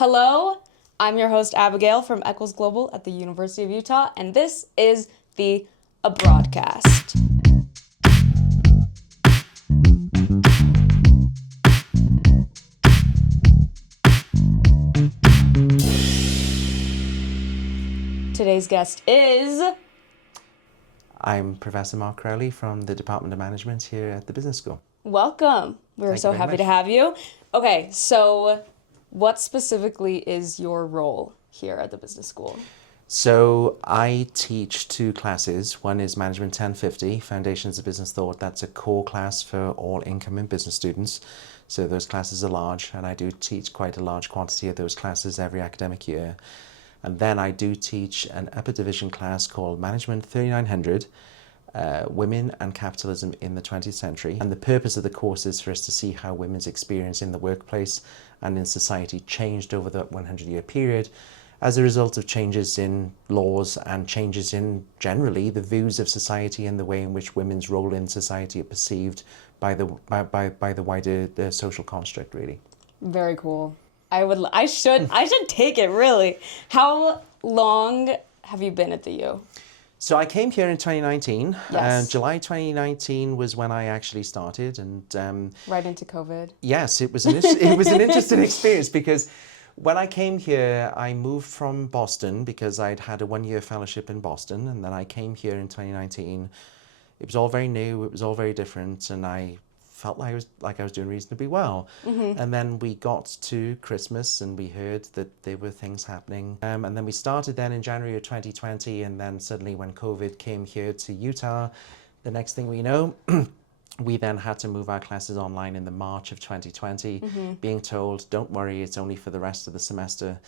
Hello, I'm your host Abigail from Eccles Global at the University of Utah, and this is the Abroadcast. Today's guest is... I'm Professor Mark Crowley from the Department of Management here at the Business School. Welcome. We're Thank so you very happy to much. have you. Okay, so what specifically is your role here at the Business School? So I teach two classes. One is Management 1050, Foundations of Business Thought. That's a core class for all income and business students. So those classes are large, and I do teach quite a large quantity of those classes every academic year. And then I do teach an upper division class called Management 3900, Women and Capitalism in the 20th Century. And the purpose of the course is for us to see how women's experience in the workplace and in society changed over the 100-year period as a result of changes in laws and changes in generally the views of society and the way in which women's role in society are perceived by the wider social construct, really. Very cool. I should take it, really. How long have you been at the U? So I came here in 2019. Yes. July 2019 was when I actually started, and Right into COVID. yes, it was an interesting experience because when I came here, I moved from Boston because I'd had a one-year fellowship in Boston, and then I came here in 2019. It was all very new, it was all very different, and I felt like I was doing reasonably well. Mm-hmm. And then we got to Christmas and we heard that there were things happening. And then we started then in January of 2020, and then suddenly when COVID came here to Utah, the next thing we know, we then had to move our classes online in the March of 2020, being told, don't worry, it's only for the rest of the semester.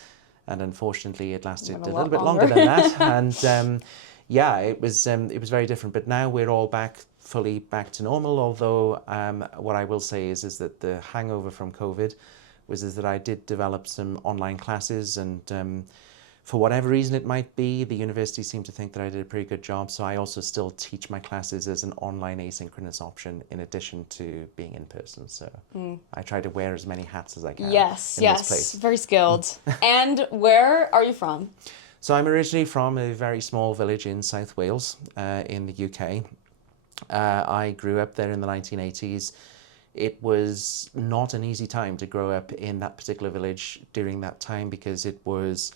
And unfortunately, it lasted Went a a little lot bit longer longer. than that. And yeah, it was very different. But now we're all fully back to normal. Although what I will say is that the hangover from COVID is that I did develop some online classes, and for whatever reason it might be, the university seemed to think that I did a pretty good job. So I also still teach my classes as an online asynchronous option in addition to being in person. So I try to wear as many hats as I can. Yes, in this place. very skilled. And where are you from? So I'm originally from a very small village in South Wales, in the UK. I grew up there in the 1980s. It was not an easy time to grow up in that particular village during that time because it was,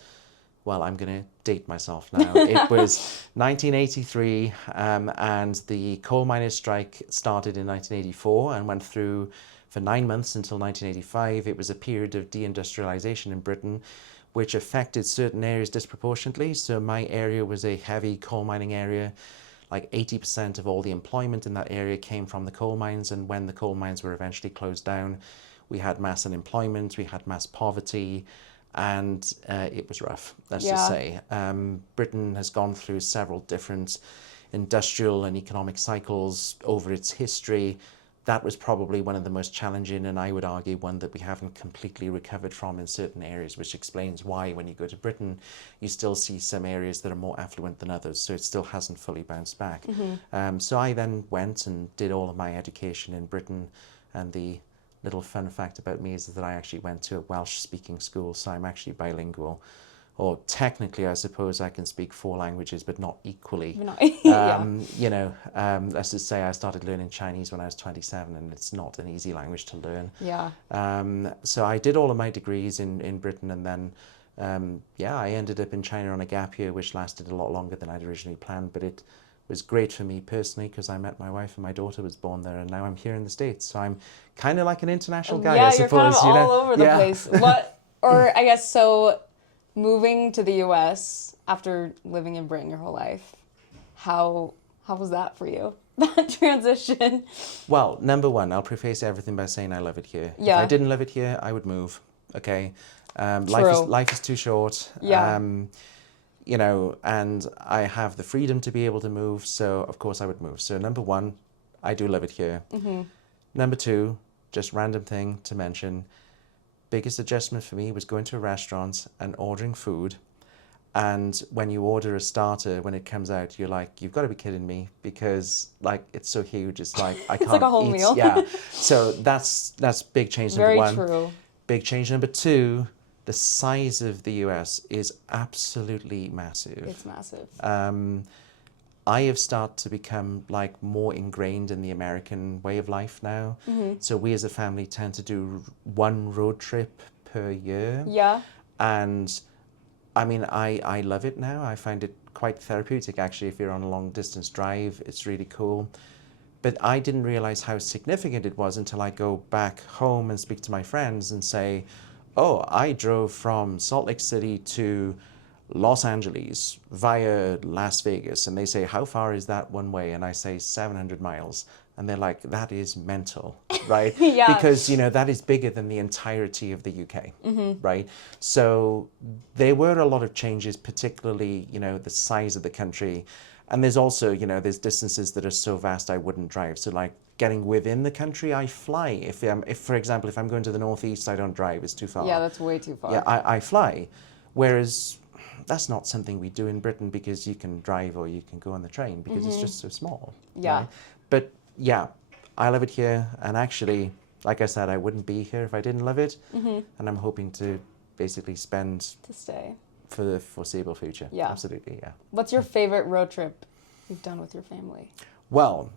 well, I'm going to date myself now. It was 1983, and the coal miners' strike started in 1984 and went through for 9 months until 1985. It was a period of deindustrialization in Britain, which affected certain areas disproportionately. So my area was a heavy coal mining area. Like 80% of all the employment in that area came from the coal mines, and when the coal mines were eventually closed down, we had mass unemployment, we had mass poverty, and it was rough, let's just say. Britain has gone through several different industrial and economic cycles over its history. That was probably one of the most challenging, and I would argue one that we haven't completely recovered from in certain areas, which explains why when you go to Britain, you still see some areas that are more affluent than others. So it still hasn't fully bounced back. So I then went and did all of my education in Britain, and the little fun fact about me is that I actually went to a Welsh-speaking school, so I'm actually bilingual. Or technically, I suppose I can speak 4 languages, but not equally. Yeah. Let's just say I started learning Chinese when I was 27, and it's not an easy language to learn. Yeah. So I did all of my degrees in Britain, and then, I ended up in China on a gap year, which lasted a lot longer than I'd originally planned, but it was great for me personally because I met my wife and my daughter was born there, and now I'm here in the States. So I'm kind of like an international guy, I suppose. You're kind of all over the Yeah. place. I guess so. Moving to the U.S. after living in Britain your whole life, how was that for you? That transition? Well, number one, I'll preface everything by saying I love it here. Yeah. If I didn't love it here, I would move. Okay. True. Life is too short. Yeah. And I have the freedom to be able to move, so of course I would move. So number one, I do love it here. Number two, just random thing to mention, biggest adjustment for me was going to a restaurant and ordering food. And when you order a starter, when it comes out, you're like, you've got to be kidding me, because like it's so huge. It's like I can't like a whole eat. meal. Yeah. So that's big change number Very one. true. Big change number two, the size of the US is absolutely massive. It's massive. I have started to become like more ingrained in the American way of life now. So we as a family tend to do one road trip per year. Yeah. And I mean, I love it now. I find it quite therapeutic, actually. If you're on a long distance drive, it's really cool. But I didn't realize how significant it was until I go back home and speak to my friends and say, oh, I drove from Salt Lake City to Los Angeles via Las Vegas. And they say, how far is that one way? And I say 700 miles. And they're like, that is mental, right? Yeah. Because, you know, that is bigger than the entirety of the UK, right? So there were a lot of changes, particularly, you know, the size of the country. And there's also, you know, there's distances that are so vast I wouldn't drive. So like getting within the country, I fly. If for example, if I'm going to the northeast, I don't drive. It's too far. Yeah, that's way too far. Yeah, I fly. Whereas that's not something we do in Britain because you can drive or you can go on the train because it's just so small. Yeah. Right? But yeah, I love it here. And actually, like I said, I wouldn't be here if I didn't love it. And I'm hoping to basically spend To stay. for the foreseeable future. Yeah. Absolutely, yeah. What's your favorite road trip you've done with your family? Well,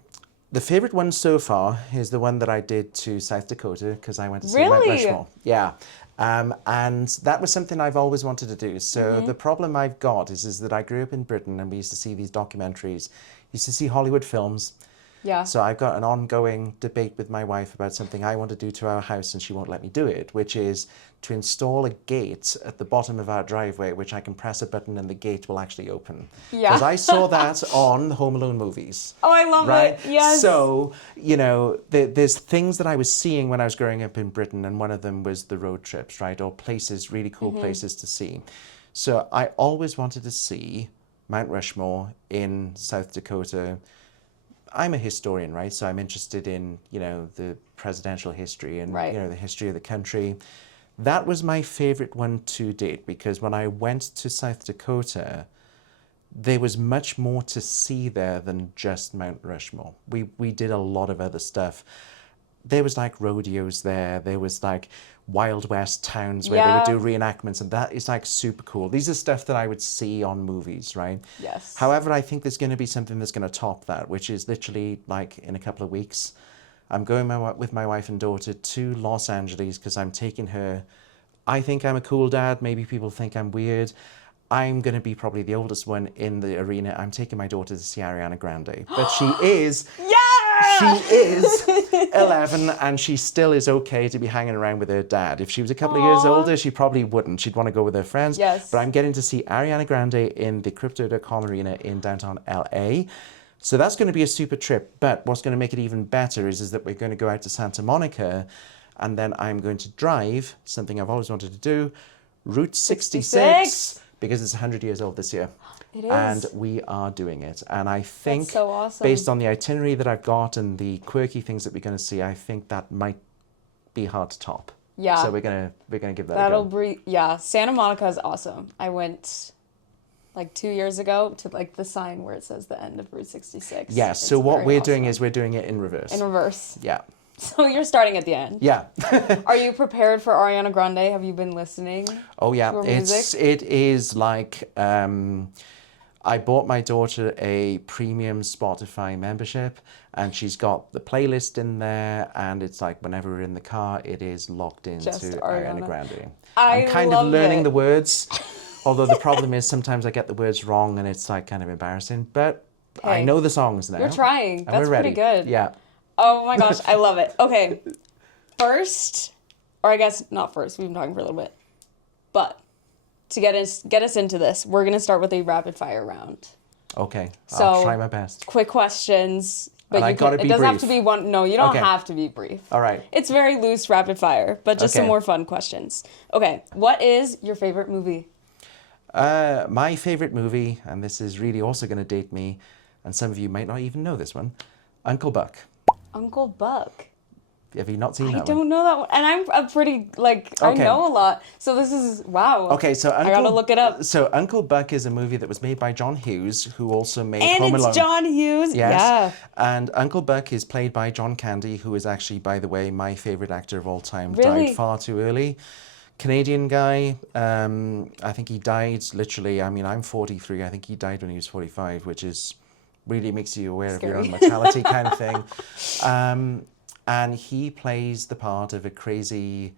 the favorite one so far is the one that I did to South Dakota because I went to see Mount Really? Rushmore. Yeah. And that was something I've always wanted to do. So the problem I've got is that I grew up in Britain and we used to see these documentaries, used to see Hollywood films. Yeah. So I've got an ongoing debate with my wife about something I want to do to our house and she won't let me do it, which is to install a gate at the bottom of our driveway, which I can press a button and the gate will actually open. Yeah. Because I saw that on the Home Alone movies. Oh, I love Right? it. Yes. So, you know, there's things that I was seeing when I was growing up in Britain, and one of them was the road trips, right? Or places, really cool places to see. So I always wanted to see Mount Rushmore in South Dakota. I'm a historian, right? So I'm interested in, you know, the presidential history and, Right. you know, the history of the country. That was my favorite one to date because when I went to South Dakota, there was much more to see there than just Mount Rushmore. We did a lot of other stuff. There was like rodeos there. There was like Wild West towns where they would do reenactments, and that is like super cool. These are stuff that I would see on movies, right? Yes. However, I think there's going to be something that's going to top that, which is literally like in a couple of weeks. I'm going with my wife and daughter to Los Angeles because I'm taking her. I think I'm a cool dad. Maybe people think I'm weird. I'm going to be probably the oldest one in the arena. I'm taking my daughter to see Ariana Grande. But she is... She is 11 and she still is okay to be hanging around with her dad. If she was a couple of years older, she probably wouldn't. She'd want to go with her friends. Yes. But I'm getting to see Ariana Grande in the Crypto.com Arena in downtown LA. So that's going to be a super trip. But what's going to make it even better is that we're going to go out to Santa Monica and then I'm going to drive, something I've always wanted to do, Route 66, because it's 100 years old this year. It is. And we are doing it. And I think, That's so awesome. based on the itinerary that I've got and the quirky things that we're going to see, I think that might be hard to top. Yeah. So we're gonna give that That'll a go. breathe. Yeah, Santa Monica is awesome. I went like 2 years ago to like the sign where it says the end of Route 66. Yeah. So It's what very we're doing awesome. is we're doing it in reverse. in reverse. Yeah. So you're starting at the end. Yeah. Are you prepared for Ariana Grande? Have you been listening? Oh yeah. to her music? It is like I bought my daughter a premium Spotify membership, and she's got the playlist in there, and it's like whenever we're in the car, it is locked into Just Ariana Ariana. Grande. I I'm kind love of learning it. the words, although the problem is sometimes I get the words wrong, and it's like kind of embarrassing. But I Hey, know the songs now. You're trying. and That's we're ready. pretty good. Yeah. Oh my gosh, I love it. Okay, first, or I guess not first, we've been talking for a little bit, but to get us into this, we're going to start with a rapid fire round. Okay. So, I'll try my best. Quick questions, but And I gotta it be doesn't have brief. to be one. No, you don't Okay. have to be brief. All right. It's very loose rapid fire, but just some Okay. more fun questions. Okay, what is your favorite movie? My favorite movie, and this is really also going to date me, and some of you might not even know this one, Uncle Buck. Uncle Buck. Have you not seen I that one? don't know that one. And I'm a pretty, like, I Okay. know a lot. So this is, wow. Okay, so I gotta look it up. So Uncle Buck is a movie that was made by John Hughes, who also made And Home it's Alone. John Hughes. Yes. Yeah. And Uncle Buck is played by John Candy, who is actually, by the way, my favorite actor of all time. Really? Died far too early. Canadian guy. I think he died literally. I mean, I'm 43. I think he died when he was 45, which is really makes you aware of your Scary. own mortality kind of thing. And he plays the part of a crazy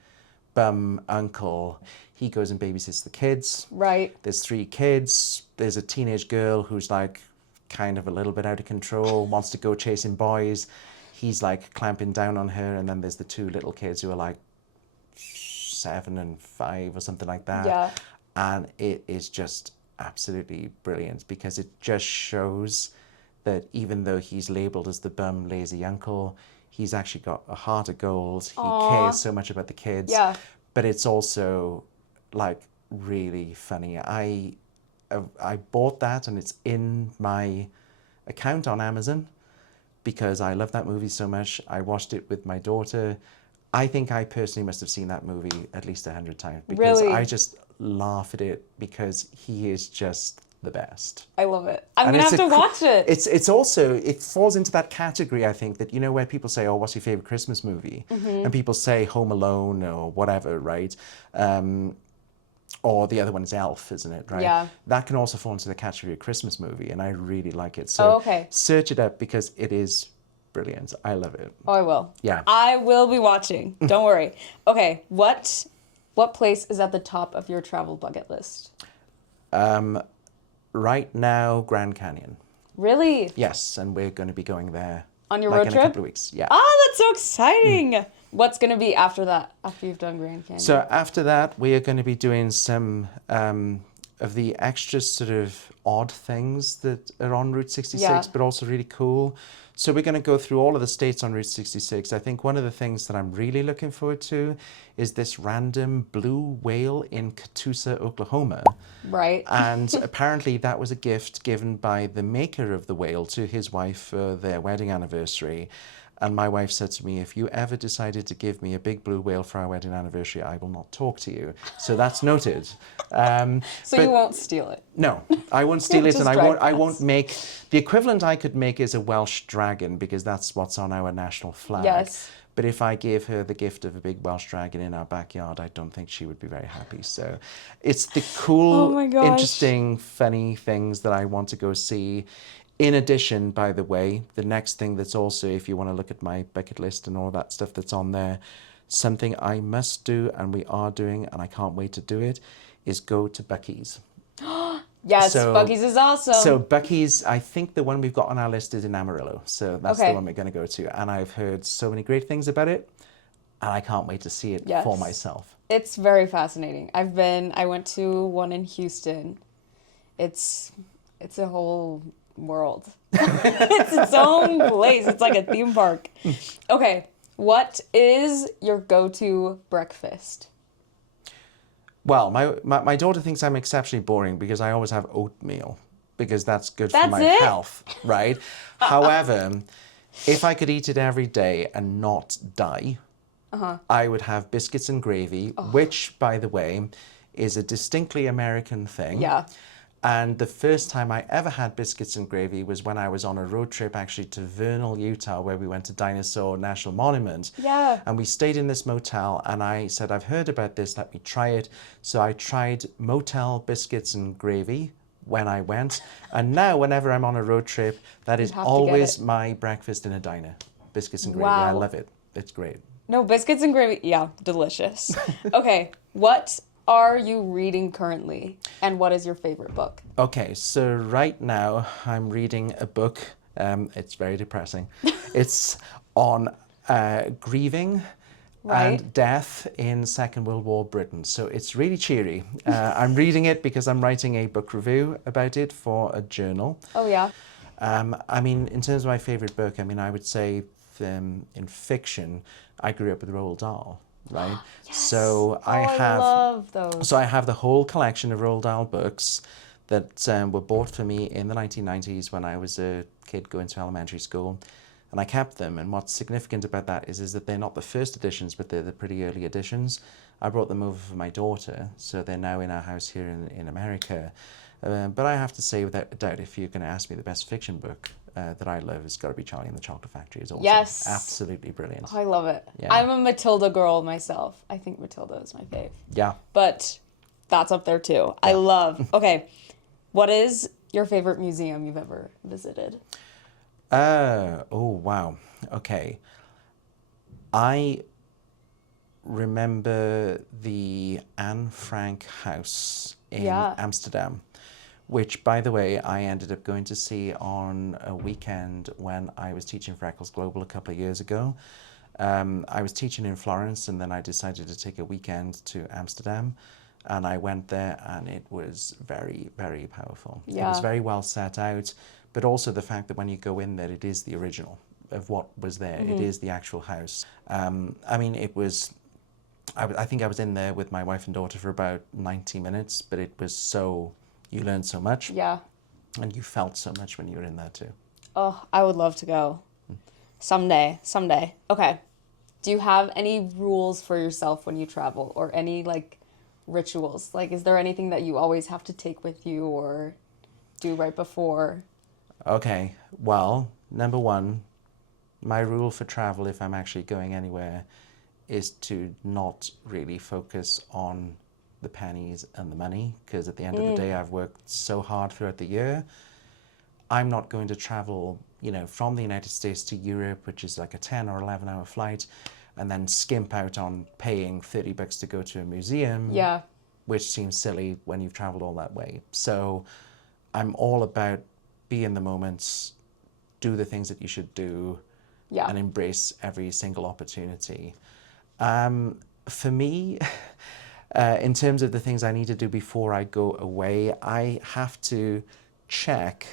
bum uncle. He goes and babysits the kids. Right. There's 3 kids. There's a teenage girl who's like kind of a little bit out of control, wants to go chasing boys. He's like clamping down on her. And then there's the 2 little kids who are like 7 and 5 or something like that. Yeah. And it is just absolutely brilliant because it just shows that even though he's labeled as the bum lazy uncle, he's actually got a heart of gold. He cares so much about the kids. Yeah. But it's also like really funny. I bought that and it's in my account on Amazon because I love that movie so much. I watched it with my daughter. I think I personally must have seen that movie at least 100 times because Really? I just laugh at it because he is just the best. I love it. I'm And gonna have it's to a watch it. It's also, it falls into that category, I think, that, you know, where people say, oh, what's your favorite Christmas movie? And people say Home Alone or whatever, right? Or the other one is Elf, isn't it? Right? Yeah. That can also fall into the category of Christmas movie, and I really like it. So Oh, okay. search it up because it is brilliant. I love it. Oh, I will. Yeah. I will be watching. Don't worry. Okay, what place is at the top of your travel bucket list? Right now, Grand Canyon. Really? Yes, and we're going to be going there On your like road in trip? a couple of weeks. Yeah. Oh, that's so exciting. What's gonna be after that? After you've done Grand Canyon? So after that, we are going to be doing some of the extra sort of odd things that are on Route 66, Yeah. but also really cool. So we're going to go through all of the states on Route 66. I think one of the things that I'm really looking forward to is this random blue whale in Catoosa, Oklahoma. Right. And apparently that was a gift given by the maker of the whale to his wife for their wedding anniversary. And my wife said to me, if you ever decided to give me a big blue whale for our wedding anniversary, I will not talk to you. So that's noted. So you won't steal it. No, I won't steal it, Just and I drag won't past. make the equivalent I could make is a Welsh dragon because that's what's on our national flag. Yes. But if I gave her the gift of a big Welsh dragon in our backyard, I don't think she would be very happy. So it's the cool, Oh my gosh. interesting, funny things that I want to go see. In addition, by the way, the next thing that's also, if you want to look at my bucket list and all that stuff that's on there, something I must do and we are doing, and I can't wait to do it, is go to Buc-ee's. Yes, So- Buc-ee's is awesome. So Buc-ee's, I think the one we've got on our list is in Amarillo. So that's Okay. the one we're going to go to. And I've heard so many great things about it, and I can't wait to see it Yes. for myself. It's very fascinating. I went to one in Houston. It's a whole world. It's its own place. It's like a theme park. Okay, what is your go-to breakfast? Well, my daughter thinks I'm exceptionally boring because I always have oatmeal because that's good for That's my it? health, right? However, if I could eat it every day and not die, I would have biscuits and gravy, which, by the way, is a distinctly American thing. Yeah. And the first time I ever had biscuits and gravy was when I was on a road trip actually to Vernal, Utah, where we went to Dinosaur National Monument. Yeah. And we stayed in this motel, and I said, I've heard about this, let me try it. So I tried motel biscuits and gravy when I went. And now, whenever I'm on a road trip, that is have to get always it. my breakfast in a diner. Biscuits and gravy. Wow. I love it. It's great. No, biscuits and gravy. Yeah, delicious. Okay, what are you reading currently? And what is your favorite book? Okay, so right now I'm reading a book. It's very depressing. It's on grieving Right. and death in Second World War Britain. So it's really cheery. I'm reading it because I'm writing a book review about it for a journal. Oh, yeah. I mean, in terms of my favorite book, I mean, I would say in fiction, I grew up with Roald Dahl, right? So I have. love those. So I have the whole collection of Roald Dahl books that were bought for me in the 1990s when I was a kid going to elementary school, and I kept them. And what's significant about that is that they're not the first editions, but they're the pretty early editions. I brought them over for my daughter, so they're now in our house here in America. But I have to say, without a doubt, if you're going to ask me the best fiction book that I love has got to be Charlie and the Chocolate Factory. It's awesome. Yes. Absolutely brilliant. Oh, I love it. Yeah. I'm a Matilda girl myself. I think Matilda is my fave. Yeah. But that's up there too. I love. Okay. What is your favorite museum you've ever visited? Oh, wow. Okay. I remember the Anne Frank house in Amsterdam, which, by the way, I ended up going to see on a weekend when I was teaching for Eccles Global a couple of years ago. I was teaching in Florence, and then I decided to take a weekend to Amsterdam, and I went there, and it was very, very powerful. Yeah. It was very well set out, but also the fact that when you go in there, it is the original of what was there. It is the actual house. I mean, it was... I think I was in there with my wife and daughter for about 90 minutes, but it was so... You learned so much. Yeah. And you felt so much when you were in there too. Oh, I would love to go. Someday. Okay. Do you have any rules for yourself when you travel, or any like rituals? Like, is there anything that you always have to take with you or do right before? Okay. Well, number one, my rule for travel, if I'm actually going anywhere, is to not really focus on the pennies and the money, because at the end of the day, I've worked so hard throughout the year. I'm not going to travel, from the United States to Europe, which is like a 10 or 11-hour flight, and then skimp out on paying $30 to go to a museum. Yeah. Which seems silly when you've traveled all that way. So I'm all about be in the moments, do the things that you should do, and embrace every single opportunity. For me, in terms of the things I need to do before I go away, I have to check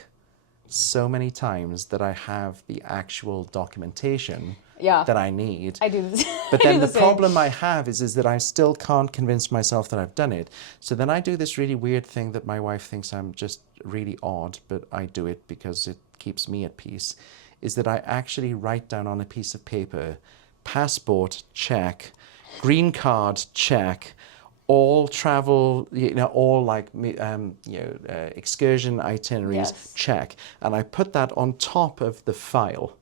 so many times that I have the actual documentation that I need. I do this. But then the problem I have is that I still can't convince myself that I've done it. So then I do this really weird thing that my wife thinks I'm just really odd, but I do it because it keeps me at peace, is that I actually write down on a piece of paper, passport, check, green card, check, all travel, all like, excursion itineraries, check. And I put that on top of the file.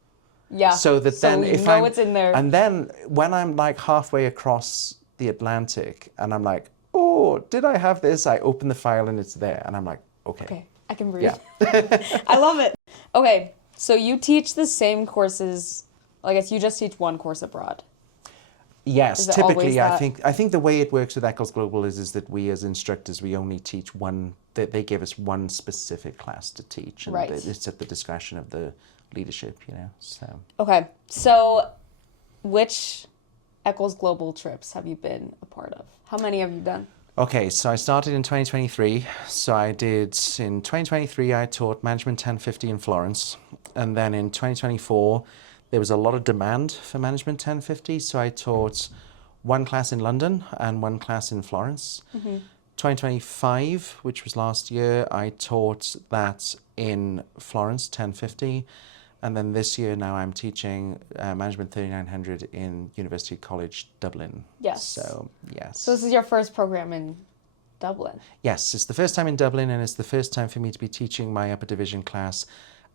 Yeah. So that then if it's in there. And then when I'm like halfway across the Atlantic and I'm like, oh, did I have this? I open the file and it's there. And I'm like, okay. I can breathe. Yeah. I love it. Okay. So you teach the same courses. I guess you just teach one course abroad. Yes, typically I think the way it works with Eccles Global is that we as instructors, we only teach one, they give us one specific class to teach, and it's at the discretion of the leadership, so. Okay, so which Eccles Global trips have you been a part of? How many have you done? Okay, so I started in 2023. So in 2023, I taught Management 1050 in Florence, and then in 2024, there was a lot of demand for Management 1050, so I taught one class in London and one class in Florence. 2025, which was last year, I taught that in Florence, 1050. And then this year now I'm teaching Management 3900 in University College Dublin. Yes. So, yes. So this is your first program in Dublin? Yes, it's the first time in Dublin, and it's the first time for me to be teaching my upper division class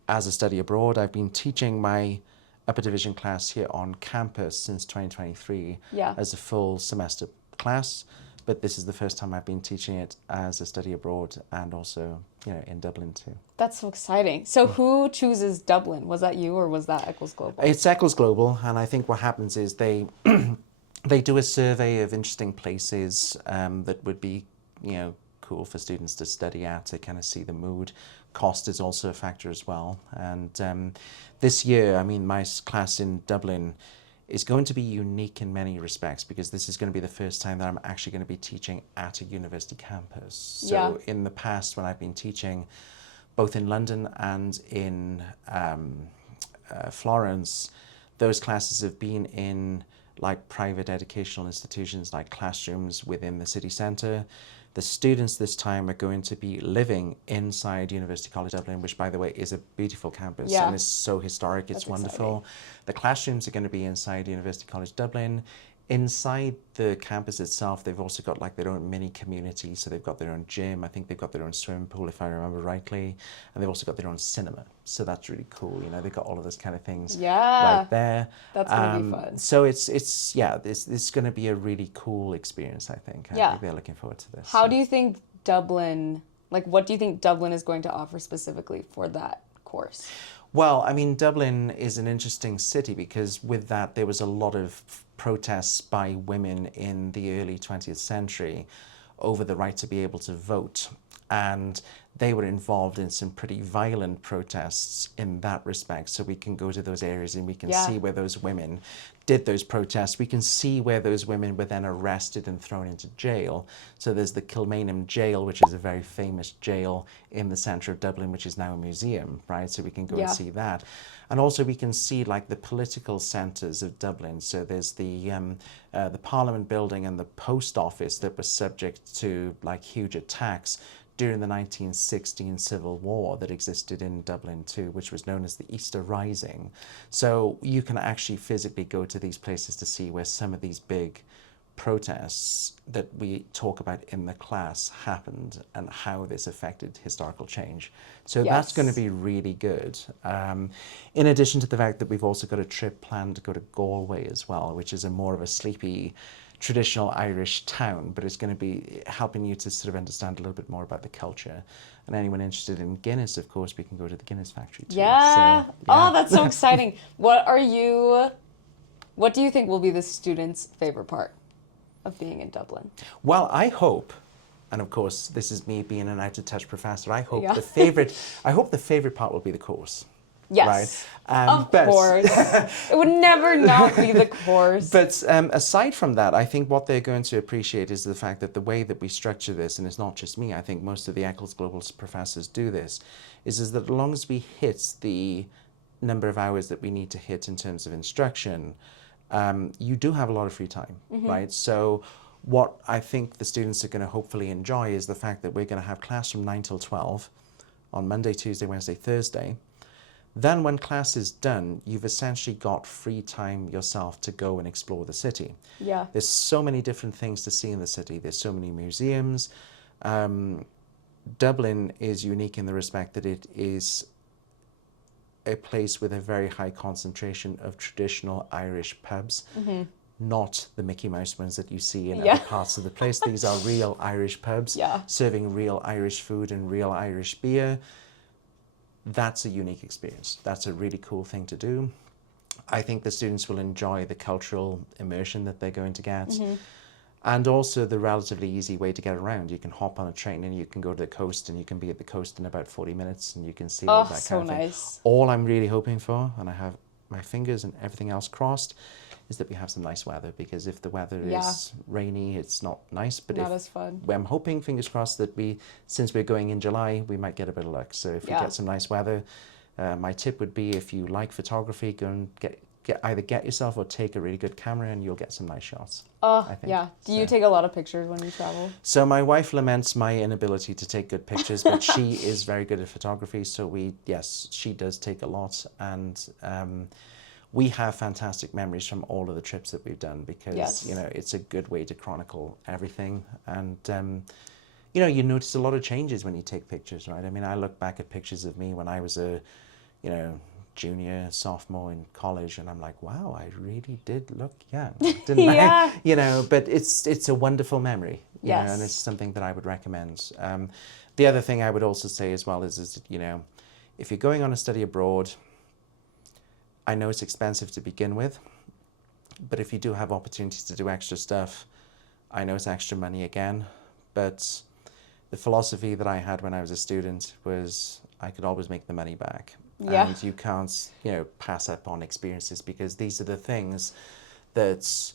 as a study abroad. I've been teaching my upper division class here on campus since 2023 as a full semester class, but this is the first time I've been teaching it as a study abroad and also, in Dublin too. That's so exciting. So who chooses Dublin? Was that you or was that Eccles Global? It's Eccles Global, and I think what happens is they they do a survey of interesting places that would be, cool for students to study at, to kind of see the mood. Cost is also a factor as well. And this year, my class in Dublin is going to be unique in many respects, because this is going to be the first time that I'm actually going to be teaching at a university campus. So in the past, when I've been teaching both in London and in Florence, those classes have been in like private educational institutions, like classrooms within the city centre. The students this time are going to be living inside University College Dublin, which, by the way, is a beautiful campus and is so historic. It's wonderful. Exciting. The classrooms are going to be inside University College Dublin. Inside the campus itself, they've also got like their own mini community. So they've got their own gym. I think they've got their own swimming pool, if I remember rightly. And they've also got their own cinema. So that's really cool. You know, they've got all of those kind of things right there. That's going to be fun. So it's going to be a really cool experience, I think. I think they're looking forward to this. How do you think Dublin, like what do you think Dublin is going to offer specifically for that course? Well, I mean, Dublin is an interesting city because with that, there was a lot of protests by women in the early 20th century over the right to be able to vote. And they were involved in some pretty violent protests in that respect. So we can go to those areas and we can see where those women did those protests. We can see where those women were then arrested and thrown into jail. So there's the Kilmainham jail, which is a very famous jail in the centre of Dublin, which is now a museum, right? So we can go and see that. And also we can see like the political centres of Dublin. So there's the Parliament building and the post office that was subject to like huge attacks during the 1916 Civil War that existed in Dublin too, which was known as the Easter Rising. So you can actually physically go to these places to see where some of these big protests that we talk about in the class happened and how this affected historical change. So that's going to be really good. In addition to the fact that we've also got a trip planned to go to Galway as well, which is a more of a sleepy, traditional Irish town, but it's going to be helping you to sort of understand a little bit more about the culture. And anyone interested in Guinness, of course, we can go to the Guinness factory too. Yeah. So, oh, that's so exciting. What do you think will be the students' favorite part of being in Dublin? Well, I hope, and of course, this is me being an out-of-touch professor, I hope the favorite part will be the course. Yes, right? Of course. It would never not be the course. But aside from that, I think what they're going to appreciate is the fact that the way that we structure this, and it's not just me, I think most of the Eccles Global professors do this, is that as long as we hit the number of hours that we need to hit in terms of instruction, you do have a lot of free time, right? So what I think the students are going to hopefully enjoy is the fact that we're going to have class from 9 till 12 on Monday, Tuesday, Wednesday, Thursday. Then when class is done, you've essentially got free time yourself to go and explore the city. Yeah. There's so many different things to see in the city. There's so many museums. Dublin is unique in the respect that it is a place with a very high concentration of traditional Irish pubs, not the Mickey Mouse ones that you see in other parts of the place. These are real Irish pubs, serving real Irish food and real Irish beer. That's a unique experience. That's a really cool thing to do. I think the students will enjoy the cultural immersion that they're going to get. And also the relatively easy way to get around. You can hop on a train and you can go to the coast and you can be at the coast in about 40 minutes and you can see all that kind of thing. Nice. All I'm really hoping for, and I have my fingers and everything else crossed, is that we have some nice weather, because if the weather is rainy, it's not nice. But not as fun. I'm hoping, fingers crossed, that since we're going in July, we might get a bit of luck. So if we get some nice weather, my tip would be, if you like photography, go and either get yourself or take a really good camera and you'll get some nice shots. Oh, yeah. Do you take a lot of pictures when you travel? So my wife laments my inability to take good pictures, but she is very good at photography. So she does take a lot. And we have fantastic memories from all of the trips that we've done, because, it's a good way to chronicle everything. And, you notice a lot of changes when you take pictures, right? I mean, I look back at pictures of me when I was a, junior, sophomore in college, and I'm like, wow, I really did look young, didn't I? But it's a wonderful memory, and it's something that I would recommend. The other thing I would also say as well is if you're going on a study abroad, I know it's expensive to begin with, but if you do have opportunities to do extra stuff, I know it's extra money again, but the philosophy that I had when I was a student was I could always make the money back. And you can't, pass up on experiences, because these are the things that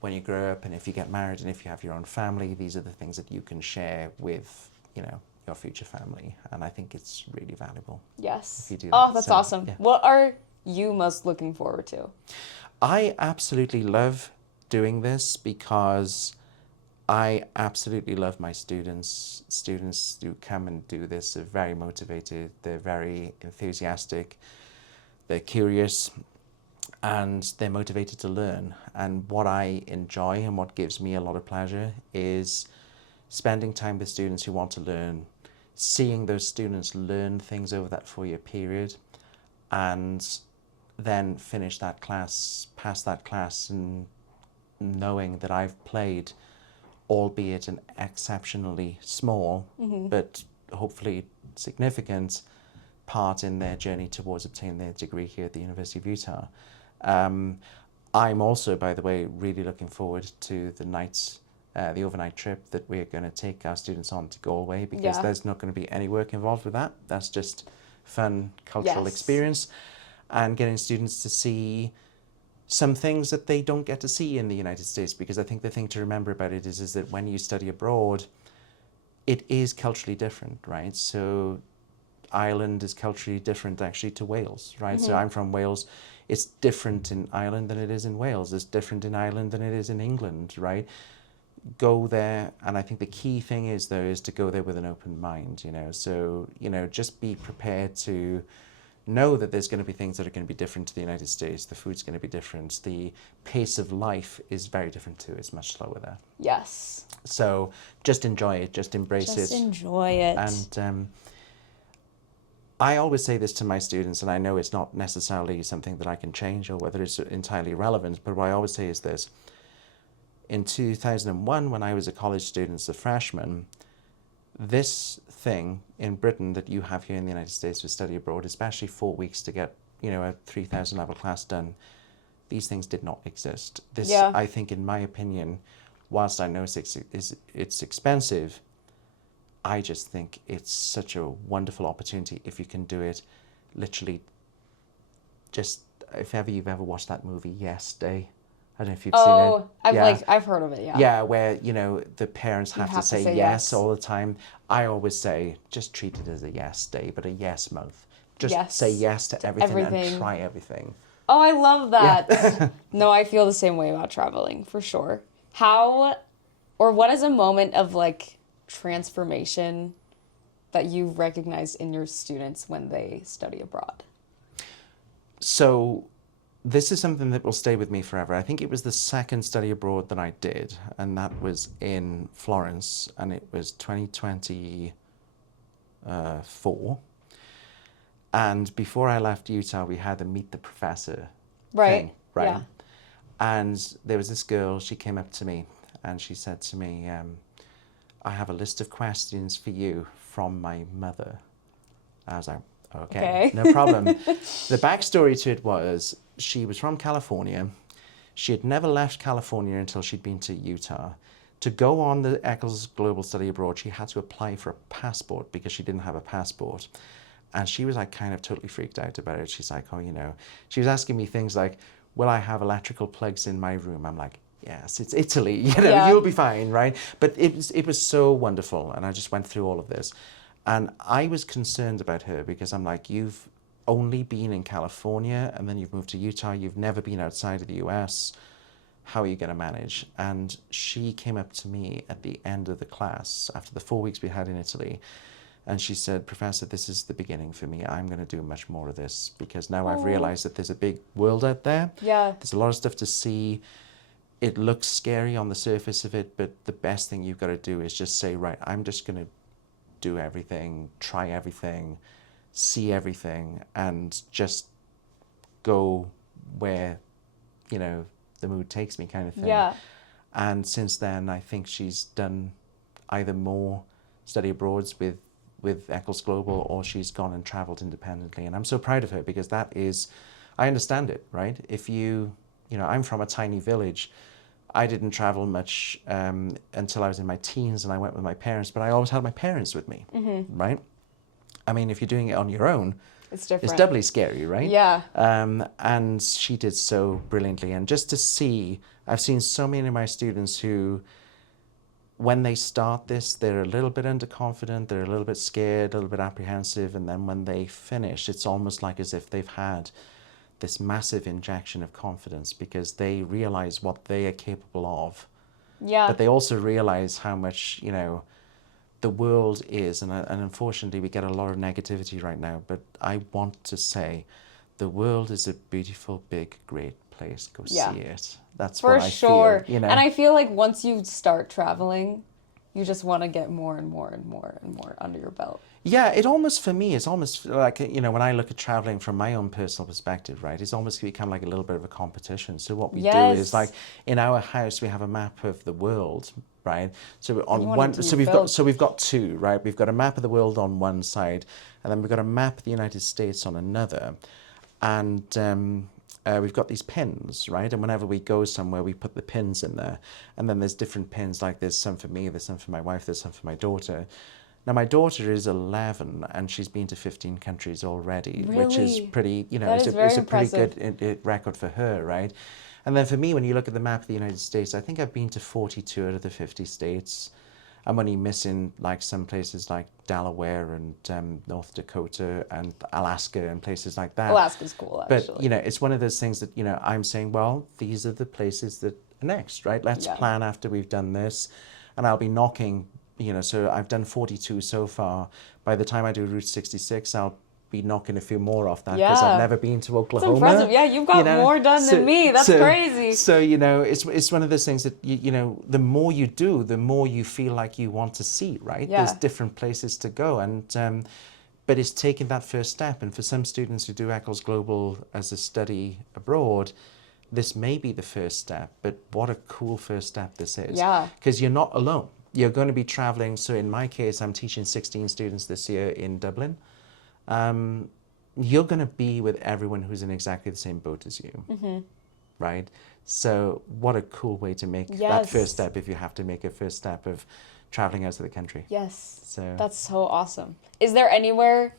when you grow up and if you get married and if you have your own family, these are the things that you can share with, your future family. And I think it's really valuable. Yes. If you do that. Oh, that's awesome. Yeah. What are you most looking forward to? I absolutely love doing this because I absolutely love my students. Students who come and do this are very motivated. They're very enthusiastic. They're curious. and they're motivated to learn. And what I enjoy and what gives me a lot of pleasure is spending time with students who want to learn, seeing those students learn things over that 4-year period, and then finish that class, pass that class, and knowing that I've played, albeit an exceptionally small, but hopefully significant part in their journey towards obtaining their degree here at the University of Utah. I'm also, by the way, really looking forward to the overnight trip that we're going to take our students on to Galway, because there's not going to be any work involved with that. That's just fun cultural experience, and getting students to see some things that they don't get to see in the United States, because I think the thing to remember about it is that when you study abroad, it is culturally different, right? So Ireland is culturally different actually to Wales, right? So I'm from Wales. It's different in Ireland than it is in Wales. It's different in Ireland than it is in England, right? Go there, and I think the key thing is, though, is to go there with an open mind, So, just be prepared to know that there's going to be things that are going to be different to the United States. The food's going to be different. The pace of life is very different too. It's much slower there. Yes. So just enjoy it. Just embrace it. Just enjoy it. And I always say this to my students, and I know it's not necessarily something that I can change or whether it's entirely relevant, but what I always say is this. In 2001, when I was a college student as a freshman, this thing in Britain that you have here in the United States with study abroad, especially 4 weeks to get, a 3,000 level class done, these things did not exist. This, I think, in my opinion, whilst I know it's expensive, I just think it's such a wonderful opportunity if you can do it. Literally, just if ever you've ever watched that movie, Yes Day. I don't know if you've seen it. I've heard of it, yeah. Yeah, where, the parents have to say yes all the time. I always say, just treat it as a yes day, but a yes month. Just say yes to everything and try everything. Oh, I love that. Yeah. No, I feel the same way about traveling, for sure. What is a moment of, transformation that you've recognized in your students when they study abroad? So this is something that will stay with me forever. I think it was the second study abroad that I did, and that was in Florence, and it was 2024. And before I left Utah, we had a meet the professor thing, right? Yeah. And there was this girl, she came up to me, and she said to me, I have a list of questions for you from my mother. I was like, okay. No problem. The backstory to it was, she was from California. She had never left California until she'd been to Utah. To go on the Eccles Global study abroad, she had to apply for a passport because she didn't have a passport. And she was kind of totally freaked out about it. She's like, she was asking me things like, will I have electrical plugs in my room? I'm like, yes, it's Italy, you'll be fine, right? But it was so wonderful. And I just went through all of this. And I was concerned about her because I'm like, you've only been in California and then you've moved to Utah. You've never been outside of the US. How are you going to manage? And she came up to me at the end of the class after the 4 weeks we had in Italy. And she said, Professor, this is the beginning for me. I'm going to do much more of this because now I've realized that there's a big world out there. Yeah. There's a lot of stuff to see. It looks scary on the surface of it, but the best thing you've got to do is just say, right, I'm just going to do everything, try everything, see everything, and just go where, the mood takes me kind of thing. Yeah. And since then, I think she's done either more study abroads with Eccles Global, or she's gone and traveled independently. And I'm so proud of her because that is, I understand it, right? If I'm from a tiny village. I didn't travel much until I was in my teens and I went with my parents, but I always had my parents with me, right? I mean, if you're doing it on your own, it's different. It's doubly scary, right? Yeah. And she did so brilliantly. And just to see, I've seen so many of my students who, when they start this, they're a little bit underconfident, they're a little bit scared, a little bit apprehensive, and then when they finish, it's almost like as if they've had this massive injection of confidence because they realize what they are capable of. Yeah. But they also realize how much, the world is, and unfortunately we get a lot of negativity right now, but I want to say the world is a beautiful, big, great place. Go Yeah. see it. That's For what I sure. feel, you know. And I feel like once you start traveling, you just want to get more and more and more and more under your belt. Yeah, it almost, for me, it's almost like, you know, when I look at traveling from my own personal perspective, right, it's almost become like a little bit of a competition. So what we do is, like, Yes. in our house, we have a map of the world, right? So And you on want it one, to be so we've filled. got two, right? We've got a map of the world on one side, and then we've got a map of the United States on another. And we've got these pins, right? And whenever we go somewhere, we put the pins in there. And then there's different pins, like there's some for me, there's some for my wife, there's some for my daughter. Now, my daughter is 11 and she's been to 15 countries already, which is Really? pretty, you know, That is very it's a pretty impressive. good record for her, right? And then for me, when you look at the map of the United States, I think I've been to 42 out of the 50 states. I'm only missing like some places like Delaware and North Dakota and Alaska and places like that. Alaska's cool, actually. But, you know, it's one of those things that, you know, I'm saying, well, these are the places that are next, right? Let's Yeah. plan after we've done this. And I'll be knocking, you know, so I've done 42 so far. By the time I do Route 66, I'll be knocking a few more off that because Yeah. I've never been to It's Oklahoma. impressive. Yeah, you've got you know? more done than me. That's crazy. So, you know, it's one of those things that, you know, the more you do, the more you feel like you want to see, right? Yeah. There's different places to go. And, but it's taking that first step. And for some students who do Eccles Global as a study abroad, this may be the first step, but what a cool first step this is. Yeah. Because you're not alone. You're going to be traveling. So in my case, I'm teaching 16 students this year in Dublin. You're going to be with everyone who's in exactly the same boat as you, right? So what a cool way to make that Yes. first step if you have to make a first step of traveling out of the country. Yes. So That's so awesome. Is there anywhere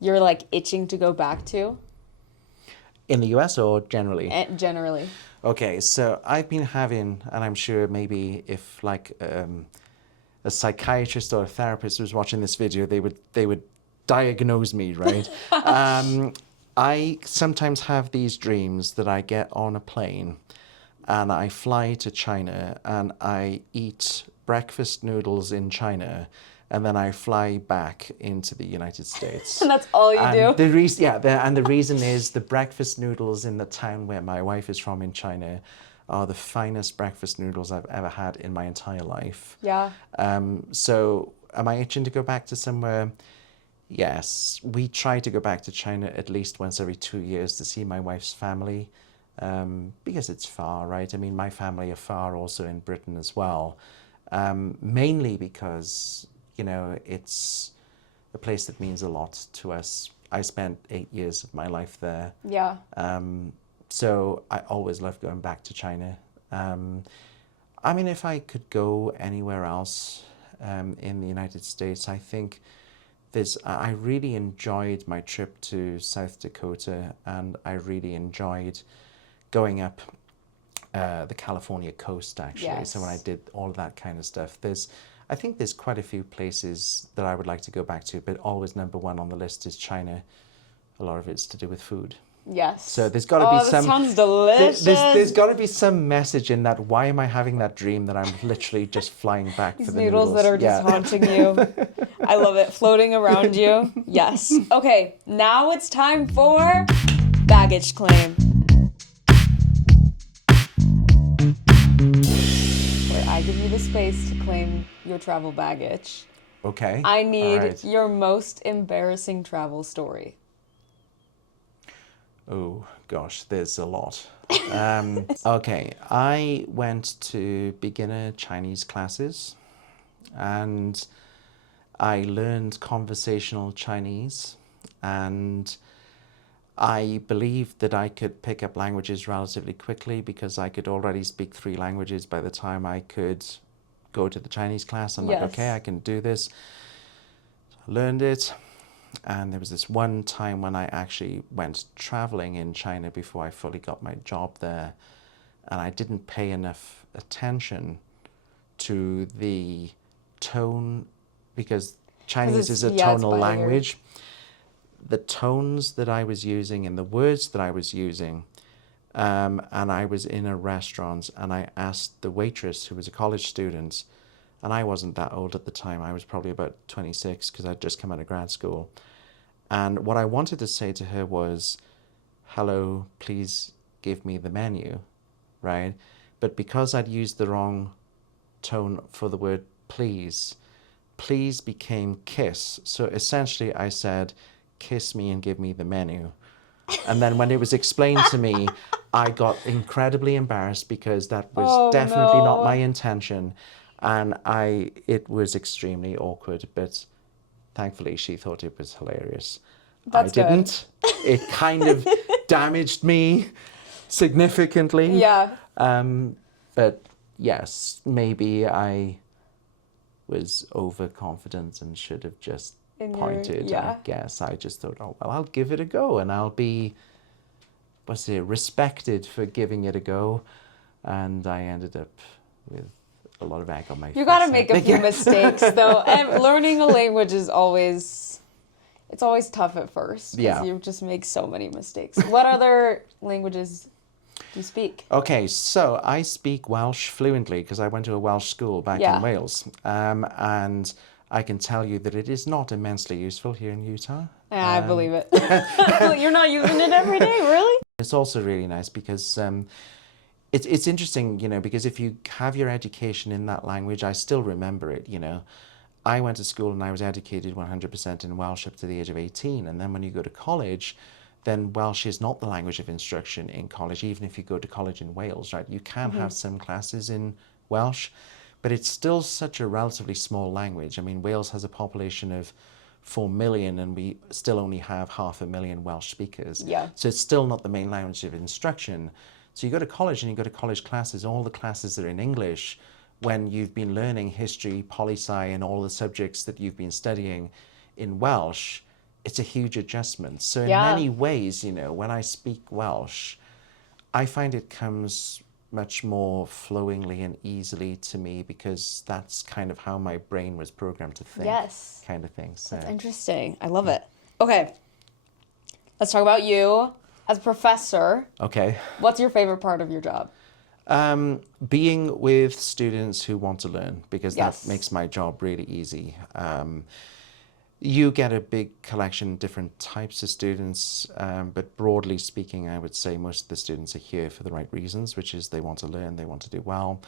you're like itching to go back to? in the US or generally? Generally. Okay, so I've been having, and I'm sure maybe if like a psychiatrist or a therapist was watching this video, they would diagnose me, right? I sometimes have these dreams that I get on a plane and I fly to China and I eat breakfast noodles in China and then I fly back into the United States. And that's all you do? The reason, and the reason is the breakfast noodles in the town where my wife is from in China are the finest breakfast noodles I've ever had in my entire life. Yeah. So am I itching to go back to somewhere? Yes. We try to go back to China at least once every 2 years to see my wife's family, because it's far, right? I mean, my family are far also in Britain as well, mainly because, you know, it's a place that means a lot to us. I spent 8 years of my life there. Yeah. So I always love going back to China. I mean, if I could go anywhere else in the United States, I think I really enjoyed my trip to South Dakota, and I really enjoyed going up the California coast, actually. So when I Yes. did all of that kind of stuff, I think there's quite a few places that I would like to go back to, but always number one on the list is China. A lot of it's to do with food. Yes. So there's got to be that some. sounds delicious. There's got to be some message in that. Why am I having that dream that I'm literally just flying back These for the noodles that are just haunting you. I love it. Floating around you. Yes. Okay, now it's time for baggage claim. Where I give you the space to claim your travel baggage. Okay. I need All right. your most embarrassing travel story. Oh gosh, there's a lot. Okay, I went to beginner Chinese classes and I learned conversational Chinese, and I believed that I could pick up languages relatively quickly because I could already speak 3 languages by the time I could go to the Chinese class. I'm like, Yes. okay, I can do this. I learned it. And there was this one time when I actually went traveling in China before I fully got my job there, and I didn't pay enough attention to the tone, because Chinese is a it's tonal by ear. language. The tones that I was using and the words that I was using, and I was in a restaurant and I asked the waitress, who was a college student, and I wasn't that old at the time. I was probably about 26 because I'd just come out of grad school. And what I wanted to say to her was, hello, please give me the menu, right? But because I'd used the wrong tone for the word please, please became kiss. So essentially I said, kiss me and give me the menu. And then when it was explained to me, I got incredibly embarrassed because that was definitely not my intention. And it was extremely awkward, but thankfully she thought it was hilarious. That's I didn't. It kind of damaged me significantly. Yeah. But yes, maybe I was overconfident and should have just pointed. I guess I just thought, oh, well, I'll give it a go and I'll be, respected for giving it a go. And I ended up with a lot of egg on my face. You got to make a few mistakes, though. And learning a language is always, it's always tough at first. Because you just make so many mistakes. What other languages do you speak? Okay, so I speak Welsh fluently because I went to a Welsh school back in Wales. And I can tell you that it is not immensely useful here in Utah. I believe it. You're not using it every day, really? It's also really nice because it's interesting, because if you have your education in that language, I still remember it, I went to school and I was educated 100% in Welsh up to the age of 18. And then when you go to college, then Welsh is not the language of instruction in college, even if you go to college in Wales, right? You can have some classes in Welsh, but it's still such a relatively small language. I mean, Wales has a population of 4 million and we still only have 500,000 Welsh speakers. Yeah. So it's still not the main language of instruction. So you go to college and you go to college classes, all the classes are in English when you've been learning history, poli-sci, and all the subjects that you've been studying in Welsh. It's a huge adjustment. So in many ways, when I speak Welsh, I find it comes much more flowingly and easily to me because that's kind of how my brain was programmed to think. Yes. Kind of thing. So. That's interesting. I love it. Okay. Let's talk about you as a professor. Okay. What's your favorite part of your job? Being with students who want to learn because that makes my job really easy. You get a big collection of different types of students, but broadly speaking, I would say most of the students are here for the right reasons, which is they want to learn, they want to do well,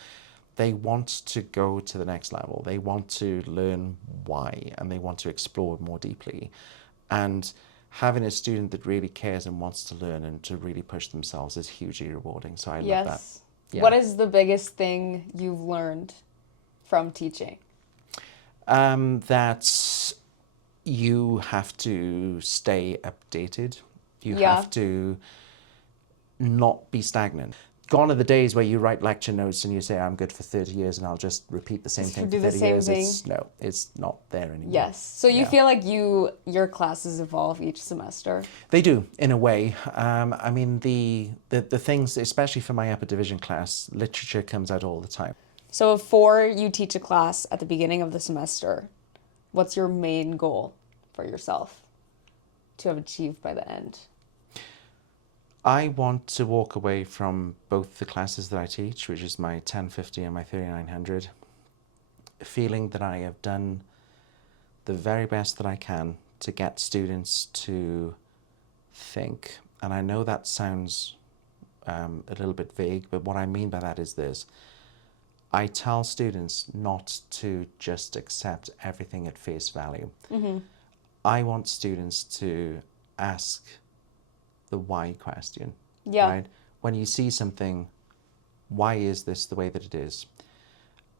they want to go to the next level, they want to learn why, and they want to explore more deeply. And having a student that really cares and wants to learn and to really push themselves is hugely rewarding, so I love that. Yeah. What is the biggest thing you've learned from teaching? That you have to stay updated. You have to not be stagnant. Gone are the days where you write lecture notes and you say, I'm good for 30 years and I'll just repeat the same thing for 30 years. It's not there anymore. Yes. So you feel like your classes evolve each semester? They do, in a way. I mean, the things, especially for my upper division class, literature comes out all the time. So before you teach a class at the beginning of the semester, what's your main goal for yourself to have achieved by the end? I want to walk away from both the classes that I teach, which is my 1050 and my 3900, feeling that I have done the very best that I can to get students to think. And I know that sounds a little bit vague, but what I mean by that is this. I tell students not to just accept everything at face value. I want students to ask the why question. Right? When you see something, why is this the way that it is?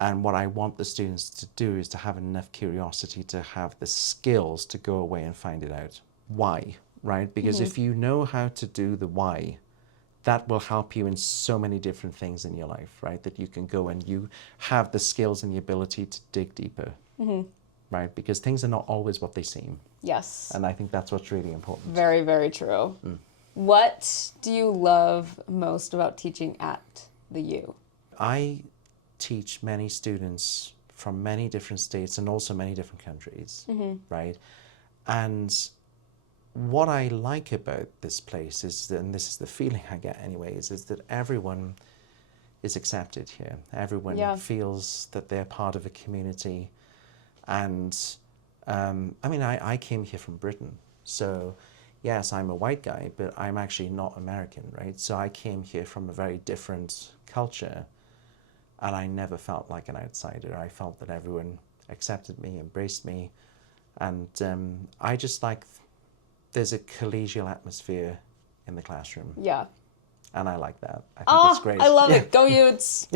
And what I want the students to do is to have enough curiosity to have the skills to go away and find it out. Why? Right? Because if you know how to do the why, that will help you in so many different things in your life, right? That you can go and you have the skills and the ability to dig deeper, right? Because things are not always what they seem. Yes. And I think that's what's really important. Very, very true. What do you love most about teaching at the U? I teach many students from many different states and also many different countries, right? And what I like about this place is, and this is the feeling I get anyways, is that everyone is accepted here. Everyone feels that they're part of a community. And I mean, I came here from Britain. So yes, I'm a white guy, but I'm actually not American, right? So I came here from a very different culture, and I never felt like an outsider. I felt that everyone accepted me, embraced me, and I just like, there's a collegial atmosphere in the classroom. Yeah. And I like that. I think it's great. I love it. Go Utes.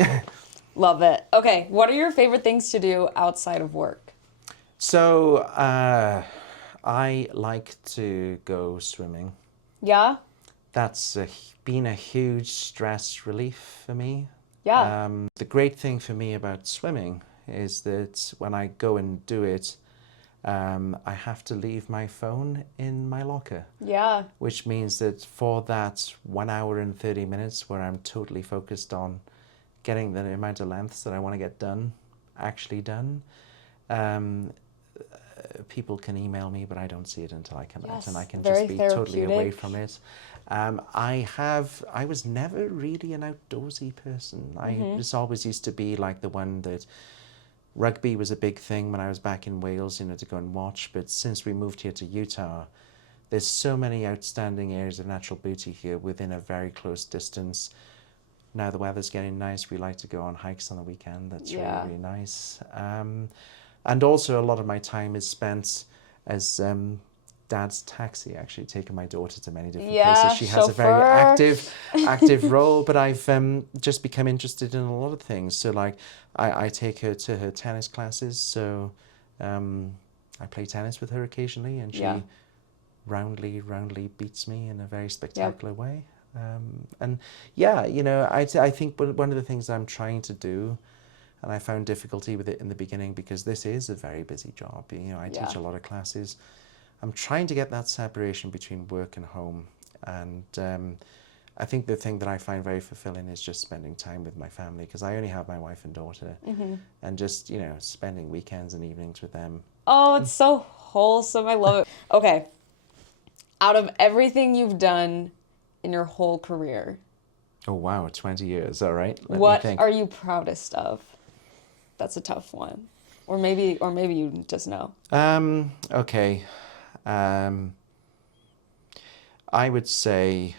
Love it. Okay, what are your favorite things to do outside of work? So I like to go swimming. Yeah? That's been a huge stress relief for me. Yeah. The great thing for me about swimming is that when I go and do it, I have to leave my phone in my locker. Yeah. Which means that for that 1 hour and 30 minutes where I'm totally focused on getting the amount of lengths that I want to get done, actually done, people can email me, but I don't see it until I come out, and I can just be totally away from it. I was never really an outdoorsy person. I just always used to be like the one that rugby was a big thing when I was back in Wales, to go and watch. But since we moved here to Utah, there's so many outstanding areas of natural beauty here within a very close distance. Now the weather's getting nice. We like to go on hikes on the weekend. That's really, really nice. And also a lot of my time is spent as dad's taxi, actually taking my daughter to many different places. She has a very active role, but I've just become interested in a lot of things. So like I take her to her tennis classes. So I play tennis with her occasionally, and she roundly beats me in a very spectacular way. And I think one of the things I'm trying to do, and I found difficulty with it in the beginning because this is a very busy job. I teach a lot of classes. I'm trying to get that separation between work and home. And I think the thing that I find very fulfilling is just spending time with my family, because I only have my wife and daughter, and just, spending weekends and evenings with them. Oh, it's so wholesome. I love it. Okay. Out of everything you've done in your whole career. Oh, wow. 20 years. All right. What are you proudest of? That's a tough one. Or maybe you just know. Okay. I would say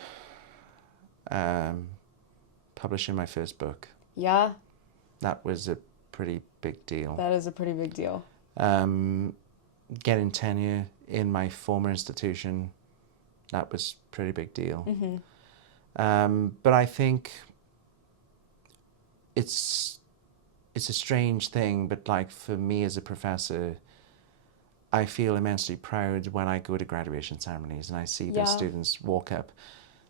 publishing my first book. Yeah. That was a pretty big deal. That is a pretty big deal. Getting tenure in my former institution, that was a pretty big deal. But I think it's a strange thing, but like for me as a professor, I feel immensely proud when I go to graduation ceremonies and I see those students walk up.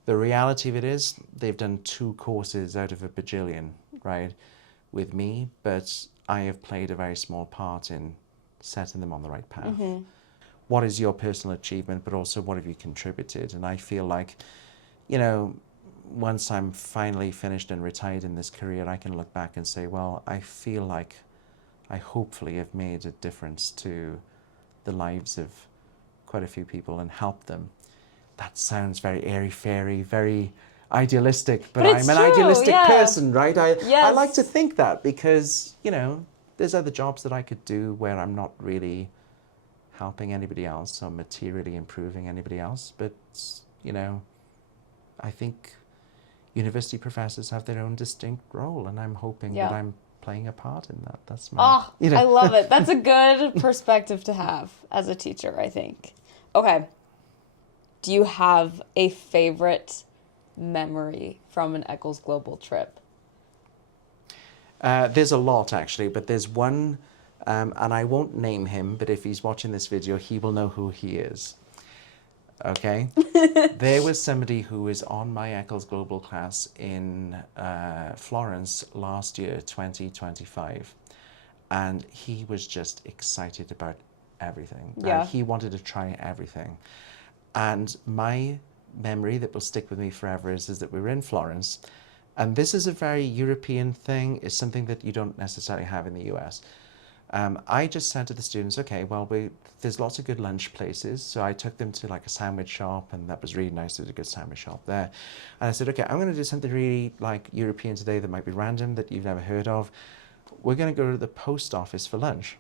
The reality of it is they've done 2 courses out of a bajillion, right, with me, but I have played a very small part in setting them on the right path. What is your personal achievement, but also what have you contributed? And I feel like, once I'm finally finished and retired in this career, I can look back and say, well, I feel like I hopefully have made a difference to the lives of quite a few people and helped them. That sounds very airy-fairy, very idealistic, but I'm an idealistic person, right? I like to think that because, there's other jobs that I could do where I'm not really helping anybody else or materially improving anybody else. But, I think university professors have their own distinct role, and I'm hoping that I'm playing a part in that. That's my... I love it. That's a good perspective to have as a teacher, I think. Okay. Do you have a favorite memory from an Eccles Global trip? There's a lot, actually, but there's one, and I won't name him, but if he's watching this video, he will know who he is. Okay? There was somebody who was on my Eccles Global class in Florence last year, 2025, and he was just excited about everything. Yeah. He wanted to try everything. And my memory that will stick with me forever is that we were in Florence, and this is a very European thing. It's something that you don't necessarily have in the US. I just said to the students, okay, well, there's lots of good lunch places. So I took them to like a sandwich shop, and that was really nice. There's a good sandwich shop there. And I said, okay, I'm going to do something really like European today that might be random, that you've never heard of. We're going to go to the post office for lunch.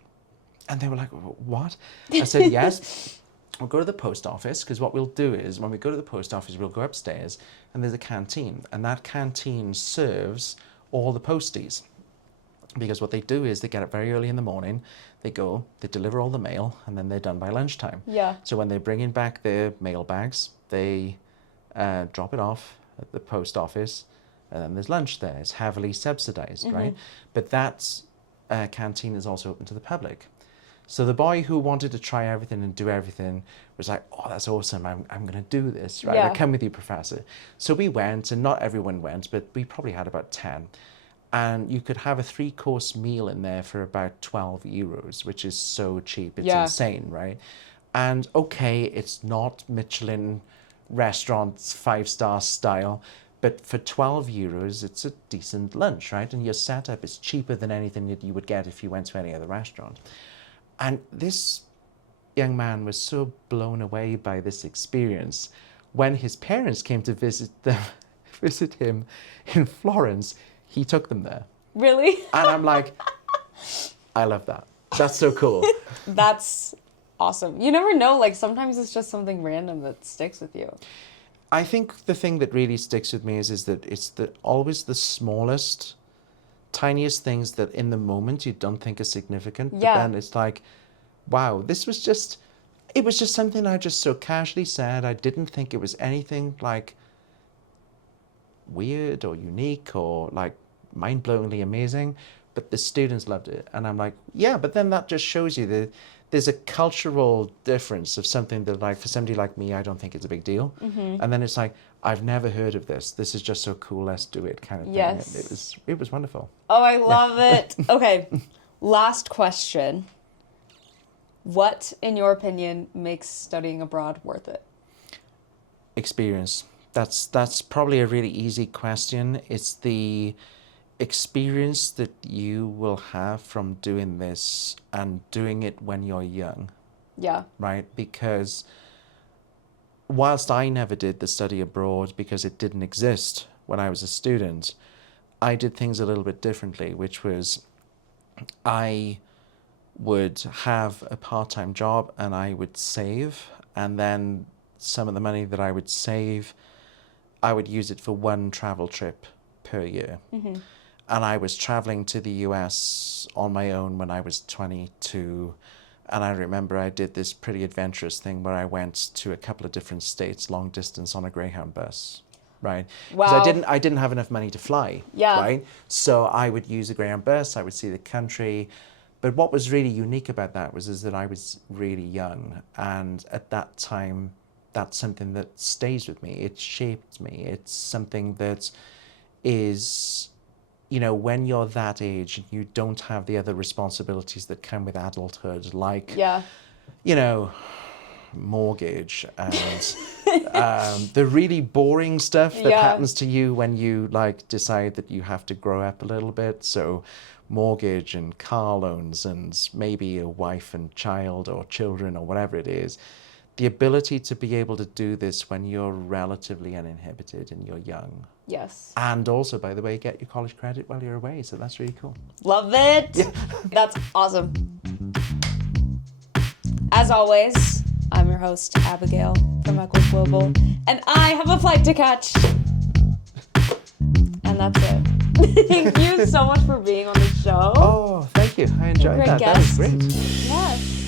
And they were like, what? I said, yes. we'll go to the post office, because what we'll do is when we go to the post office, we'll go upstairs and there's a canteen, and that canteen serves all the posties. Because what they do is they get up very early in the morning, they go, they deliver all the mail, and then they're done by lunchtime. Yeah. So when they're bringing back their mail bags, they drop it off at the post office, and then there's lunch there. It's heavily subsidized, right? But that canteen is also open to the public. So the boy who wanted to try everything and do everything was like, oh, that's awesome. I'm going to do this, right? Yeah. I come with you, Professor. So we went, and not everyone went, but we probably had about 10. And you could have a 3-course meal in there for about 12 euros, which is so cheap. It's insane, right? And okay, it's not Michelin restaurants, 5-star style, but for 12 euros, it's a decent lunch, right? And your setup is cheaper than anything that you would get if you went to any other restaurant. And this young man was so blown away by this experience. When his parents came to visit him in Florence, he took them there. Really? And I'm like, I love that. That's so cool. That's awesome. You never know, like sometimes it's just something random that sticks with you. I think the thing that really sticks with me is that it's always the smallest, tiniest things that in the moment you don't think are significant. But then it's like, wow, it was just something I just so casually said. I didn't think it was anything like weird or unique or like mind-blowingly amazing, but the students loved it. And I'm like, yeah, but then that just shows you that there's a cultural difference of something that, like, for somebody like me, I don't think it's a big deal. And then it's like, I've never heard of this. This is just so cool. Let's do it, kind of thing. Yes. It was wonderful. Oh, I love it. Okay, last question. What, in your opinion, makes studying abroad worth it? Experience. That's probably a really easy question. It's the experience that you will have from doing this and doing it when you're young. Yeah. Right? Because whilst I never did the study abroad because it didn't exist when I was a student, I did things a little bit differently, which was I would have a part-time job and I would save, and then some of the money that I would save, I would use it for one travel trip per year. And I was traveling to the US on my own when I was 22. And I remember I did this pretty adventurous thing where I went to a couple of different states, long distance on a Greyhound bus, right? Because I didn't have enough money to fly, right? So I would use a Greyhound bus, I would see the country. But what was really unique about that is that I was really young. And at that time, that's something that stays with me. It shaped me. It's something that is, you know, when you're that age, you don't have the other responsibilities that come with adulthood, like, you know, mortgage and the really boring stuff that happens to you when you like decide that you have to grow up a little bit. So mortgage and car loans and maybe a wife and child or children or whatever it is. The ability to be able to do this when you're relatively uninhibited and you're young. Yes. And also, by the way, get your college credit while you're away. So that's really cool. Love it. Yeah. That's awesome. As always, I'm your host, Abigail from Eccles Global, and I have a flight to catch. And that's it. Thank you so much for being on the show. Oh, thank you. I enjoyed that. Guest. That was great. Yes.